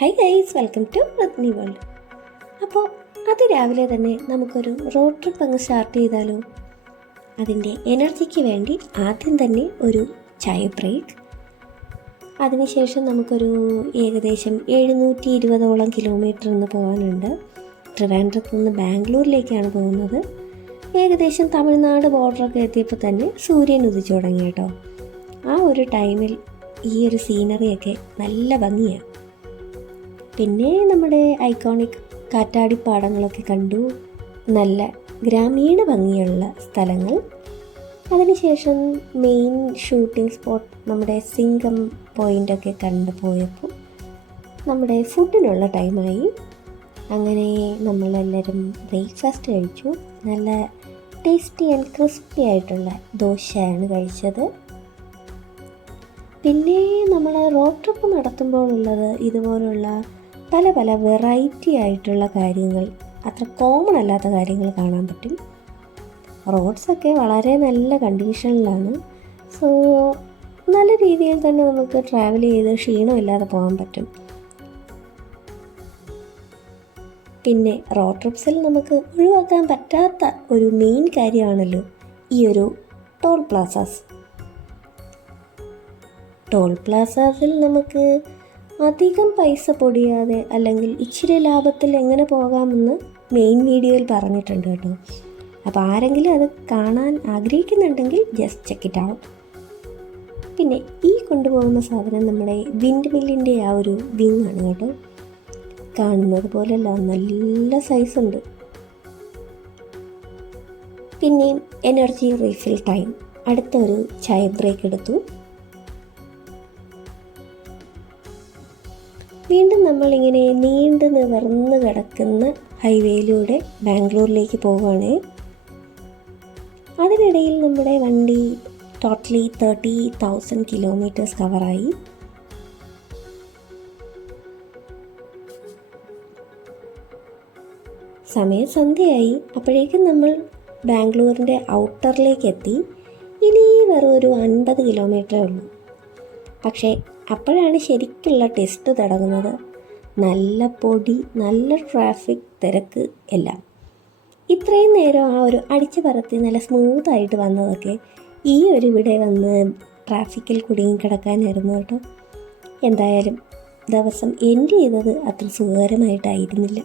High guys, welcome to Ratni world. അപ്പോൾ അതിരാവിലെ തന്നെ നമുക്കൊരു റോഡ് ട്രിപ്പ് അങ്ങ് സ്റ്റാർട്ട് ചെയ്താലോ? അതിൻ്റെ എനർജിക്ക് വേണ്ടി ആദ്യം തന്നെ ഒരു ചായ ബ്രേക്ക്. അതിനുശേഷം നമുക്കൊരു ഏകദേശം 720ഓളം കിലോമീറ്റർ ഇന്ന് പോകാനുണ്ട്. ട്രിവാൻഡ്രത്ത് നിന്ന് ബാംഗ്ലൂരിലേക്കാണ് പോകുന്നത്. ഏകദേശം തമിഴ്നാട് ബോർഡറൊക്കെ എത്തിയപ്പോൾ തന്നെ സൂര്യൻ ഉദിച്ചു തുടങ്ങി കേട്ടോ. ആ ഒരു ടൈമിൽ ഈ ഒരു സീനറിയൊക്കെ നല്ല ഭംഗിയാണ്. പിന്നെ നമ്മുടെ ഐക്കോണിക് കാറ്റാടിപ്പാടങ്ങളൊക്കെ കണ്ടു. നല്ല ഗ്രാമീണ ഭംഗിയുള്ള സ്ഥലങ്ങൾ. അതിനുശേഷം മെയിൻ ഷൂട്ടിംഗ് സ്പോട്ട് നമ്മുടെ സിംഗം പോയിൻ്റൊക്കെ കണ്ടു പോയപ്പോൾ നമ്മുടെ ഫുഡിനുള്ള ടൈമായി. അങ്ങനെ നമ്മളെല്ലാവരും ബ്രേക്ക്ഫാസ്റ്റ് കഴിച്ചു. നല്ല ടേസ്റ്റി ആൻഡ് ക്രിസ്പി ആയിട്ടുള്ള ദോശയാണ് കഴിച്ചത്. പിന്നെ നമ്മൾ റോഡ് ട്രിപ്പ് നടത്തുമ്പോഴുള്ളത് ഇതുപോലുള്ള പല പല വെറൈറ്റി ആയിട്ടുള്ള കാര്യങ്ങൾ, അത്ര കോമൺ അല്ലാത്ത കാര്യങ്ങൾ കാണാൻ പറ്റും. റോഡ്സൊക്കെ വളരെ നല്ല കണ്ടീഷനിലാണ്. സോ നല്ല രീതിയിൽ തന്നെ നമുക്ക് ട്രാവൽ ചെയ്ത് ക്ഷീണമില്ലാതെ പോകാൻ പറ്റും. പിന്നെ റോഡ് ട്രിപ്സിൽ നമുക്ക് ഒഴിവാക്കാൻ പറ്റാത്ത ഒരു മെയിൻ കാര്യമാണല്ലോ ഈ ഒരു ടോൾ പ്ലാസാസ്. ടോൾ പ്ലാസാസിൽ നമുക്ക് അധികം പൈസ പൊടിയാതെ അല്ലെങ്കിൽ ഇച്ചിരി ലാഭത്തിൽ എങ്ങനെ പോകാമെന്ന് മെയിൻ വീഡിയോയിൽ പറഞ്ഞിട്ടുണ്ട് കേട്ടോ. അപ്പോൾ ആരെങ്കിലും അത് കാണാൻ ആഗ്രഹിക്കുന്നുണ്ടെങ്കിൽ ജസ്റ്റ് ചെക്ക് ഇറ്റ് ഔട്ട്. പിന്നെ ഈ കൊണ്ടുപോകുന്ന സാധനം നമ്മുടെ വിൻഡ് മില്ലിൻ്റെ ആ ഒരു വിങ് ആണ് കേട്ടോ. കാണുന്നത് പോലെയല്ല, നല്ല സൈസുണ്ട്. പിന്നെയും എനർജി റീഫിൽ ടൈം. അടുത്ത ഒരു ചായ ബ്രേക്ക് എടുത്തു. വീണ്ടും നമ്മളിങ്ങനെ നീണ്ടു നിവർന്ന് കിടക്കുന്ന ഹൈവേയിലൂടെ ബാംഗ്ലൂരിലേക്ക് പോവുകയാണ്. അതിനിടയിൽ നമ്മുടെ വണ്ടി ടോട്ടലി 30,000 കിലോമീറ്റേഴ്സ് കവറായി. സമയം സന്ധ്യയായി. അപ്പോഴേക്കും നമ്മൾ ബാംഗ്ലൂരിൻ്റെ ഔട്ടറിലേക്ക് എത്തി. ഇനി വെറും ഒരു 50 കിലോമീറ്ററേ ഉള്ളൂ. പക്ഷേ അപ്പോഴാണ് ശരിക്കുള്ള ടെസ്റ്റ് തുടങ്ങുന്നത്. നല്ല പൊടി, നല്ല ട്രാഫിക്, തിരക്ക് എല്ലാം. ഇത്രയും നേരം ആ ഒരു അടിച്ചു പറത്തി നല്ല സ്മൂത്തായിട്ട് വന്നതൊക്കെ ഈ ഒരു ഇവിടെ വന്ന് ട്രാഫിക്കിൽ കുടുങ്ങി കിടക്കാനായിരുന്നു കേട്ടോ. എന്തായാലും ദിവസം എൻഡ് ചെയ്തത് അത്ര സുഖകരമായിട്ടായിരുന്നില്ല.